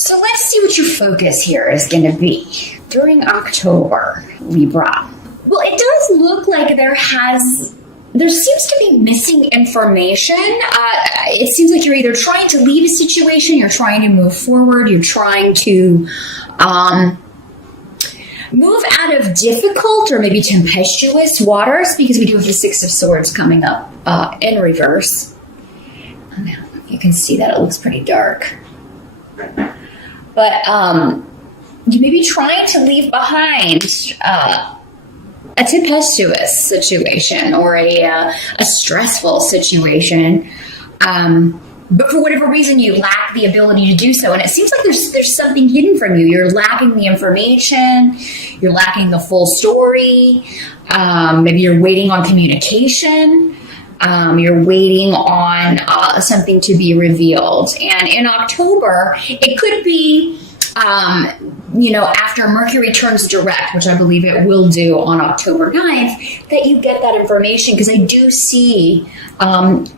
So let's see what your focus here is going to be during October, Libra. Well, it does look like there seems to be missing information. It seems like you're either trying to leave a situation, you're trying to move forward, you're trying to move out of difficult or maybe tempestuous waters, because we do have the Six of Swords coming up in reverse. Now, you can see that it looks pretty dark. But you may be trying to leave behind a tempestuous situation or a stressful situation. But for whatever reason, you lack the ability to do so. And it seems like there's something hidden from you. You're lacking the information. You're lacking the full story. Maybe you're waiting on communication. You're waiting on something to be revealed. And in October, it could be, after Mercury turns direct, which I believe it will do on October 9th, that you get that information, because I do see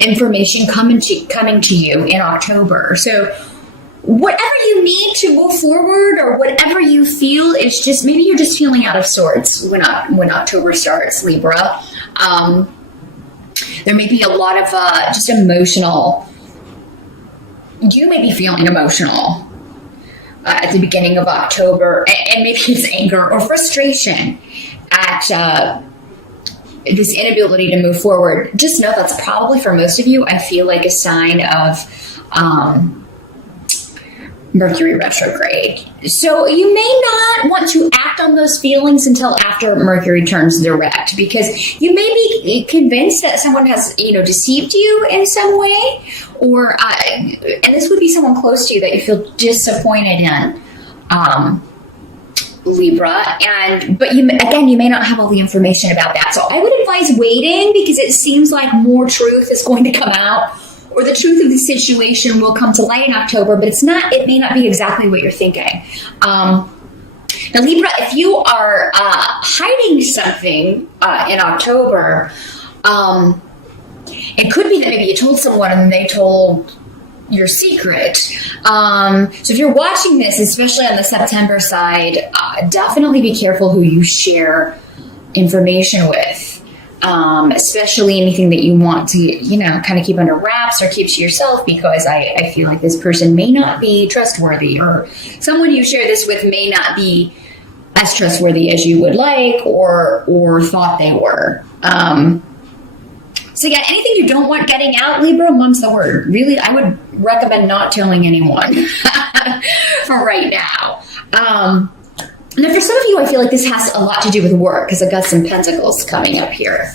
information coming to you in October. So whatever you need to move forward, or whatever you feel, it's just, maybe you're just feeling out of sorts when October starts, Libra. There may be a lot of just emotional, you may be feeling emotional at the beginning of October, and maybe it's anger or frustration at this inability to move forward. Just know that's probably, for most of you, I feel like a sign of Mercury retrograde. So you may not want to act on those feelings until after Mercury turns direct, because you may be convinced that someone has, deceived you in some way, or and this would be someone close to you that you feel disappointed in, Libra. But you may not have all the information about that. So I would advise waiting, because it seems like more truth is going to come out, or the truth of the situation will come to light in October, but it may not be exactly what you're thinking. Now, Libra, if you are hiding something in October, it could be that maybe you told someone and they told your secret. So if you're watching this, especially on the September side, definitely be careful who you share information with. Especially anything that you want to, kind of keep under wraps or keep to yourself, because I feel like this person may not be trustworthy, or someone you share this with may not be as trustworthy as you would like or thought they were. So again, anything you don't want getting out, Libra, mum's the word. Really, I would recommend not telling anyone for right now. Now, for some of you, I feel like this has a lot to do with work, because I've got some pentacles coming up here.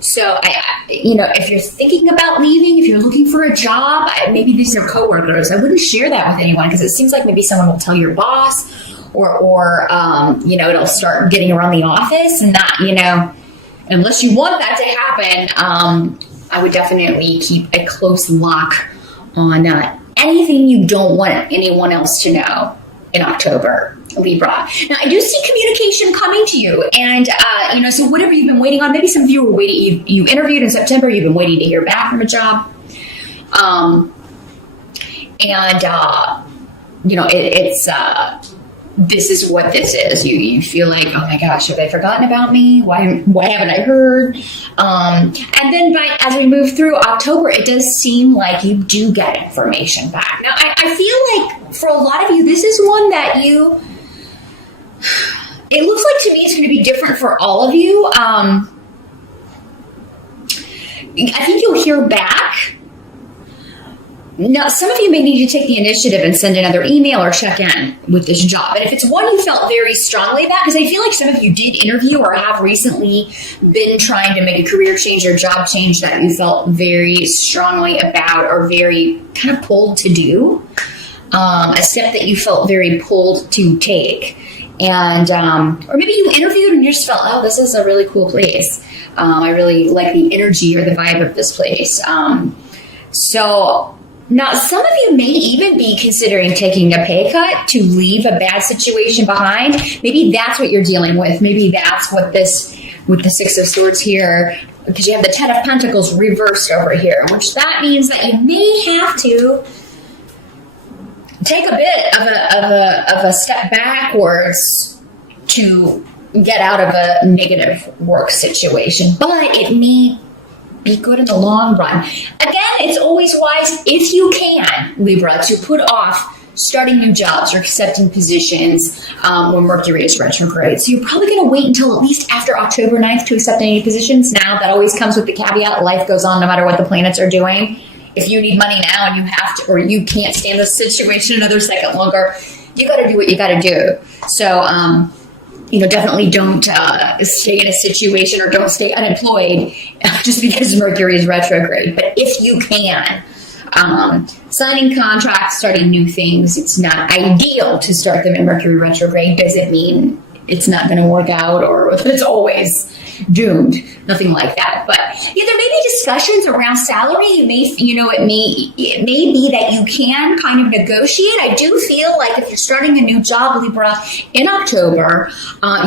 So, if you're thinking about leaving, if you're looking for a job, maybe these are coworkers. I wouldn't share that with anyone, because it seems like maybe someone will tell your boss, or it'll start getting around the office, and that, unless you want that to happen, I would definitely keep a close lock on anything you don't want anyone else to know in October, Libra. Now, I do see communication coming to you, and so whatever you've been waiting on, maybe some of you were waiting. You interviewed in September. You've been waiting to hear back from a job, it's this is what this is. You feel like, oh my gosh, have they forgotten about me? Why haven't I heard? And then as we move through October, it does seem like you do get information back. Now, I feel like for a lot of you, this is one that it looks like to me it's going to be different for all of you. I think you'll hear back. Now, some of you may need to take the initiative and send another email or check in with this job. And if it's one you felt very strongly about, because I feel like some of you did interview or have recently been trying to make a career change or job change that you felt very strongly about, or very kind of pulled to do, a step that you felt very pulled to take. And, or maybe you interviewed and you just felt, oh, this is a really cool place. I really like the energy or the vibe of this place. Now, some of you may even be considering taking a pay cut to leave a bad situation behind. Maybe that's what you're dealing with. Maybe that's what with the Six of Swords here, because you have the Ten of Pentacles reversed over here, which that means that you may have to take a bit of a step backwards to get out of a negative work situation, but it may be good in the long run. Again, it's always wise, if you can, Libra, to put off starting new jobs or accepting positions when Mercury is retrograde. So you're probably going to wait until at least after October 9th to accept any positions. Now, that always comes with the caveat, life goes on no matter what the planets are doing. If you need money now and you have to, or you can't stand the situation another second longer, you got to do what you got to do. So, definitely don't stay in a situation or don't stay unemployed just because Mercury is retrograde. But if you can, signing contracts, starting new things, it's not ideal to start them in Mercury retrograde. Doesn't mean it's not going to work out or it's always doomed. Nothing like that. But there may be discussions around salary. It may be that you can kind of negotiate. I do feel like if you're starting a new job, Libra, in October,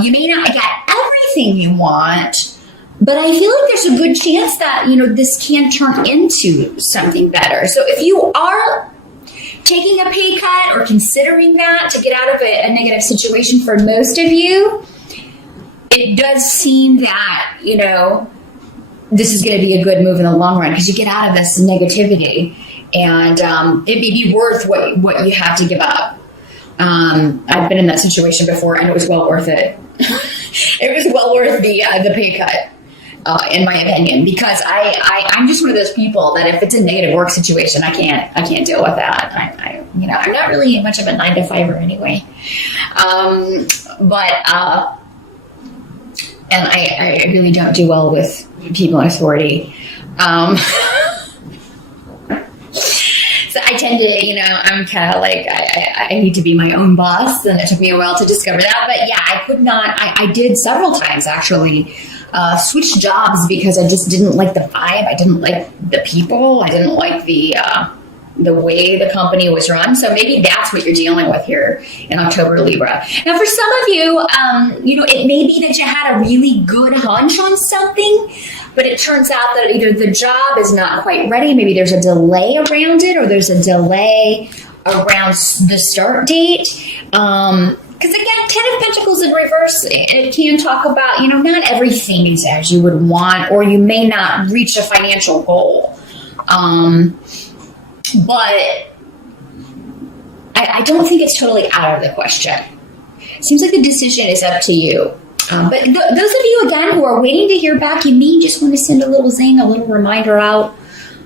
you may not get everything you want. But I feel like there's a good chance that, this can turn into something better. So if you are taking a pay cut or considering that to get out of a negative situation, for most of you, it does seem that, this is going to be a good move in the long run because you get out of this negativity and it may be worth what you have to give up. I've been in that situation before and it was well worth it. It was well worth the pay cut. In my opinion, because I'm just one of those people that if it's a negative work situation, I can't deal with that. I'm not really much of a 9-to-5er anyway. And I really don't do well with people in authority. So I tend to, I'm kind of like, I need to be my own boss, and it took me a while to discover that. But yeah, I could not, I did several times actually, switch jobs because I just didn't like the vibe. I didn't like the people. I didn't like the way the company was run. So maybe that's what you're dealing with here in October, Libra. Now, for some of you, it may be that you had a really good hunch on something, but it turns out that either the job is not quite ready, maybe there's a delay around it, or there's a delay around the start date. Because again, 10 of Pentacles in reverse, it can talk about, not everything is as you would want, or you may not reach a financial goal. But I don't think it's totally out of the question. It seems like the decision is up to you. But those of you, again, who are waiting to hear back, you may just want to send a little zing, a little reminder out.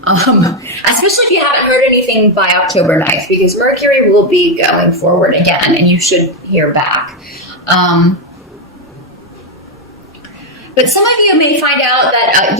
Especially if you haven't heard anything by October 9th, because Mercury will be going forward again, and you should hear back. But some of you may find out that,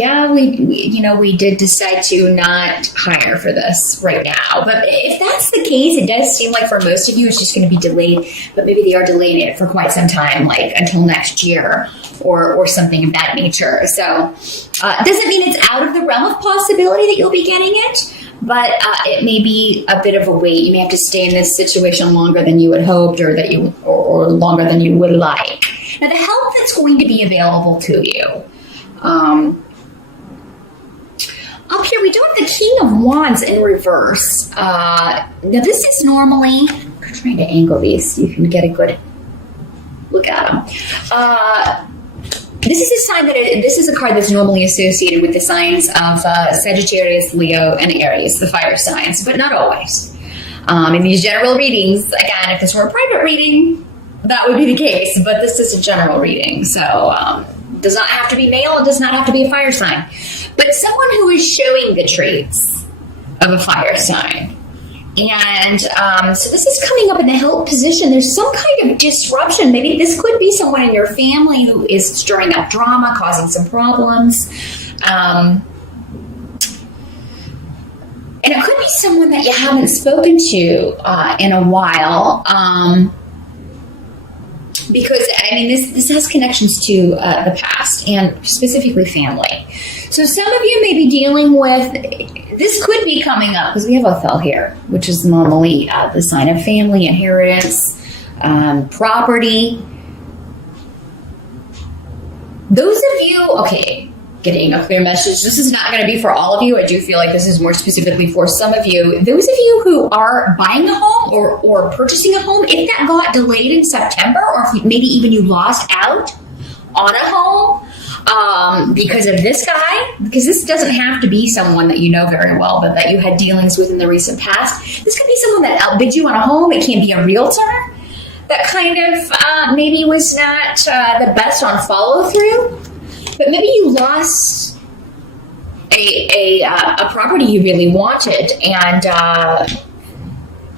we did decide to not hire for this right now. But if that's the case, it does seem like for most of you, it's just going to be delayed. But maybe they are delaying it for quite some time, like until next year or something of that nature. So doesn't mean it's out of the realm of possibility that you'll be getting it. But it may be a bit of a wait. You may have to stay in this situation longer than you had hoped, or longer than you would like. Now, the help that's going to be available to you. Up here, we do have the King of Wands in reverse. Now, this is normally, I'm trying to angle these so you can get a good look at them. This is a sign this is a card that's normally associated with the signs of Sagittarius, Leo, and Aries, the fire signs, but not always. In these general readings, again, if this were a private reading, that would be the case, but this is a general reading, so it does not have to be male, it does not have to be a fire sign. But someone who is showing the traits of a fire sign. And so this is coming up in the help position. There's some kind of disruption. Maybe this could be someone in your family who is stirring up drama, causing some problems. And it could be someone that you haven't spoken to in a while. Because, this has connections to the past and specifically family. So some of you may be dealing with, this could be coming up because we have Othel here, which is normally the sign of family, inheritance, property. Those of you, okay, getting a clear message. This is not going to be for all of you. I do feel like this is more specifically for some of you. Those of you who are buying a home or purchasing a home, if that got delayed in September, or if maybe even you lost out on a home because of this guy, because this doesn't have to be someone that you know very well, but that you had dealings with in the recent past. This could be someone that outbid you on a home. It can be a realtor that kind of maybe was not the best on follow through. But maybe you lost a property you really wanted, and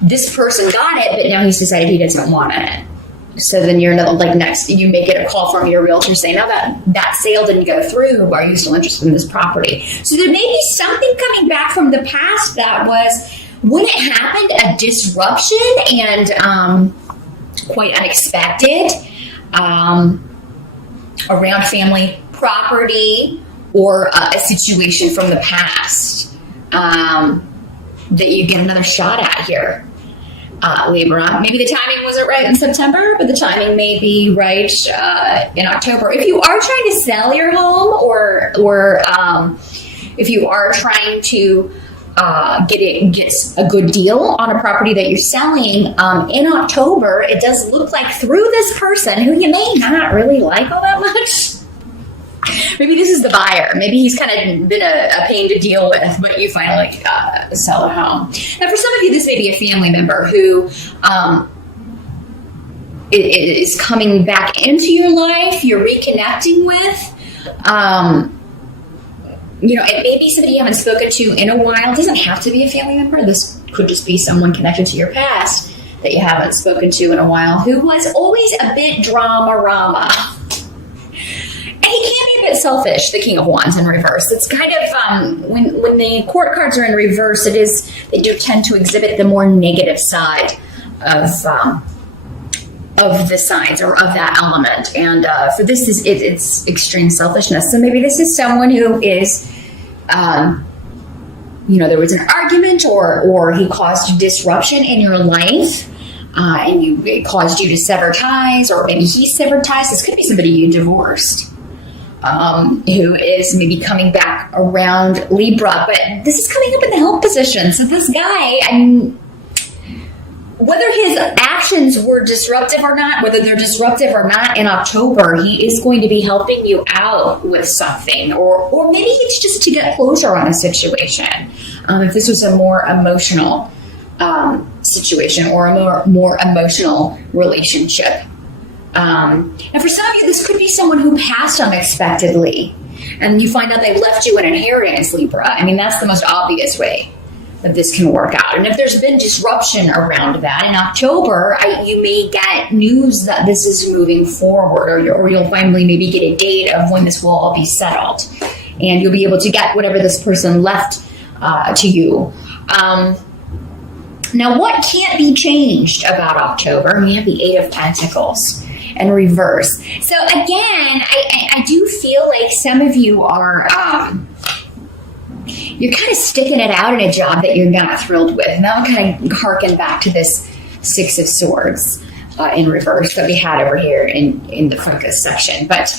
this person got it, but now he's decided he doesn't want it. So then you're like next, you may get a call from your realtor saying, "Now that sale didn't go through. Are you still interested in this property?" So there may be something coming back from the past that was, when it happened, a disruption and quite unexpected around family property or a situation from the past that you get another shot at here, Libra. Maybe the timing wasn't right in September, but the timing may be right in October. If you are trying to sell your home or if you are trying to get a good deal on a property that you're selling in October, it does look like through this person who you may not really like all that much. Maybe this is the buyer. Maybe he's kind of been a pain to deal with, but you finally sell a home. Now, for some of you, this may be a family member who is coming back into your life, you're reconnecting with. It may be somebody you haven't spoken to in a while. It doesn't have to be a family member. This could just be someone connected to your past that you haven't spoken to in a while, who was always a bit drama-rama. And he can be a bit selfish, the King of Wands in reverse. It's kind of, when the court cards are in reverse, they do tend to exhibit the more negative side of the signs or of that element. And for this, it's extreme selfishness. So maybe this is someone who is, there was an argument or he caused disruption in your life. And it caused you to sever ties, or maybe he severed ties. This could be somebody you divorced, who is maybe coming back around Libra. But this is coming up in the help position. So this guy, whether his actions were disruptive or not, whether they're disruptive or not in October, he is going to be helping you out with something, or maybe it's just to get closure on a situation. If this was a more emotional situation or a more emotional relationship. And for some of you, this could be someone who passed unexpectedly, and you find out they left you an inheritance, Libra. That's the most obvious way that this can work out. And if there's been disruption around that in October, you may get news that this is moving forward, or you'll finally maybe get a date of when this will all be settled, and you'll be able to get whatever this person left to you. Now, what can't be changed about October? We have the Eight of Pentacles in reverse. So again, I do feel like some of you are you're kind of sticking it out in a job that you're not thrilled with. And that would kind of harken back to this Six of Swords in reverse that we had over here in the focus section. But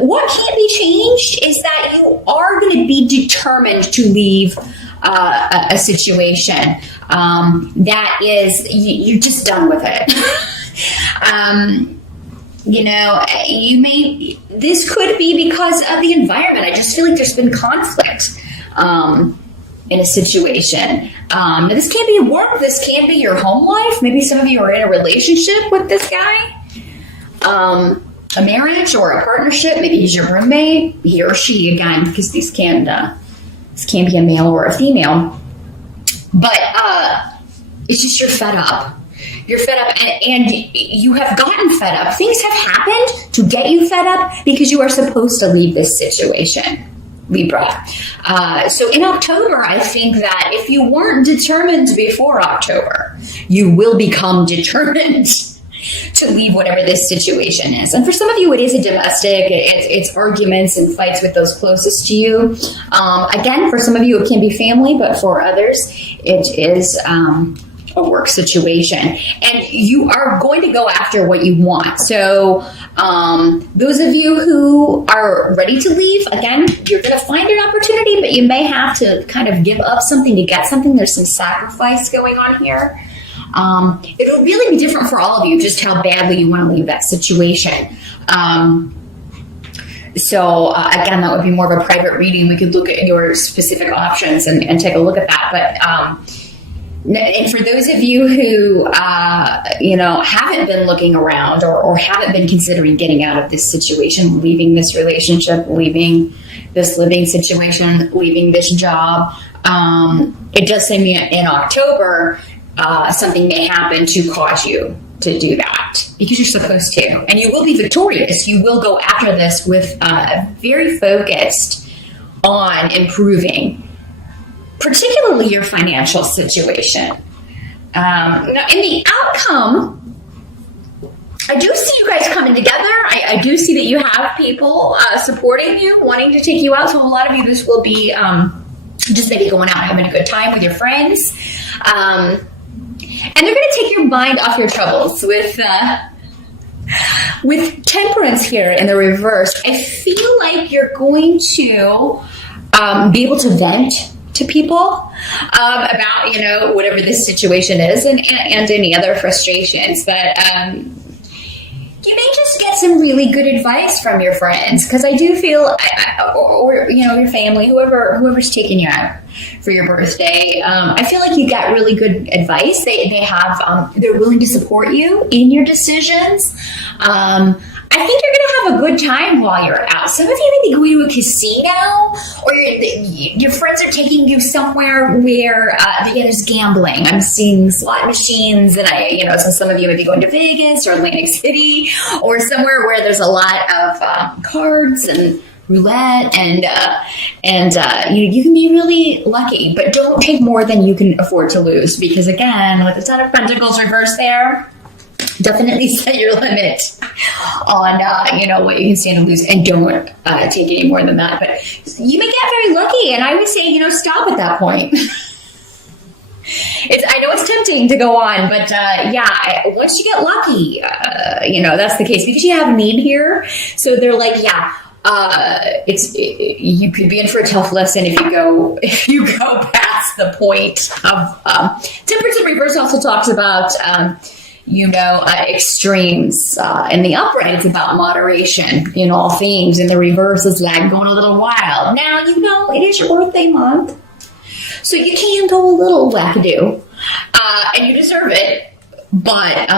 what can't be changed is that you are going to be determined to leave a situation that is, you're just done with it. This could be because of the environment. I just feel like there's been conflict in a situation. This can't be work. This can't be your home life. Maybe some of you are in a relationship with this guy, a marriage or a partnership. Maybe he's your roommate, he or she, again, because this can be a male or a female. But it's just you're fed up. You're fed up, and you have gotten fed up. Things have happened to get you fed up because you are supposed to leave this situation, Libra. So in October, I think that if you weren't determined before October, you will become determined to leave whatever this situation is. And for some of you, it is a domestic. It's arguments and fights with those closest to you. Again, for some of you, it can be family, but for others, it is a work situation, and you are going to go after what you want. So those of you who are ready to leave, again, you're going to find an opportunity, but you may have to kind of give up something to get something. There's some sacrifice going on here. It'll really be different for all of you, just how badly you want to leave that situation. So again, that would be more of a private reading. We could look at your specific options and take a look at that. But and for those of you who haven't been looking around or haven't been considering getting out of this situation, leaving this relationship, leaving this living situation, leaving this job, it does seem in October something may happen to cause you to do that, because you're supposed to, and you will be victorious. You will go after this with very focused on improving, particularly your financial situation. Now, in the outcome, I do see you guys coming together. I do see that you have people supporting you, wanting to take you out. So a lot of you, this will be just maybe going out, having a good time with your friends. And they're going to take your mind off your troubles with temperance here in the reverse. I feel like you're going to be able to vent to people about, whatever this situation is and any other frustrations. But you may just get some really good advice from your friends, because I do feel, or your family, whoever's taking you out for your birthday. I feel like you got really good advice. They're willing to support you in your decisions. I think you're going to have a good time while you're out. Some of you may be going to a casino, or your friends are taking you somewhere where there's gambling. I'm seeing slot machines, and so some of you may be going to Vegas or Atlantic City, or somewhere where there's a lot of cards and roulette, and you can be really lucky, but don't take more than you can afford to lose, because again, with the Ten of Pentacles reversed there, definitely set your limit on what you can stand to lose, and don't take any more than that. But you may get very lucky, and I would say stop at that point. I know it's tempting to go on, but once you get lucky, that's the case, because you have a need here. So they're like, you could be in for a tough lesson if you go past the point of temperance in reverse. Also talks about extremes. In the upright, it's about moderation in all things. In the reverse, it's like going a little wild. Now it is your birthday month, so you can go a little wackadoo, and you deserve it. But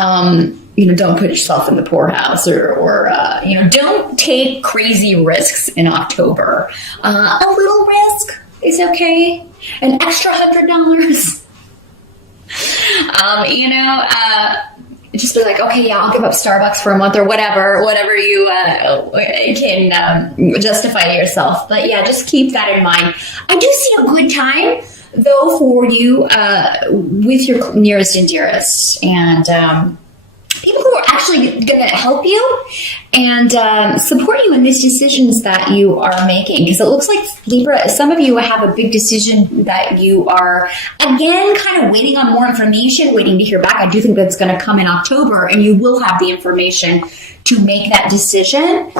don't put yourself in the poorhouse, or don't take crazy risks in October. A little risk is okay. An extra $100. Just be like, okay, I'll give up Starbucks for a month, or whatever you can justify to yourself. But just keep that in mind. I do see a good time, though, for you with your nearest and dearest, and people who are actually going to help you and support you in these decisions that you are making. Because it looks like, Libra, some of you have a big decision that you are, again, kind of waiting on more information, waiting to hear back. I do think that's going to come in October, and you will have the information to make that decision.